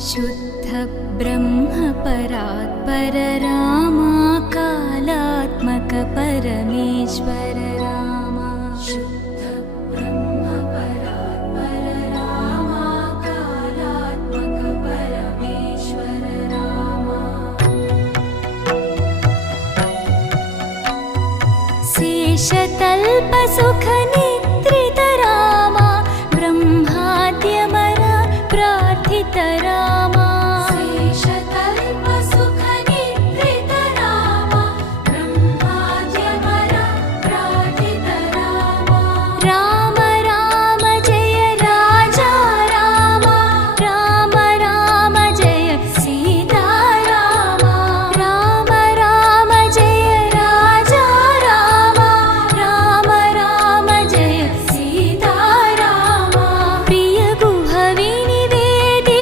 शुद्ध ब्रह्म परात्पर रामा कालात्मक परमेश्वर रामा शुद्ध ब्रह्म परात्पर रामा कालात्मक परमेश्वर रामा शेषतल्प सुख निद्रित रामा ब्रह्माद्यमर प्रार्थित रामा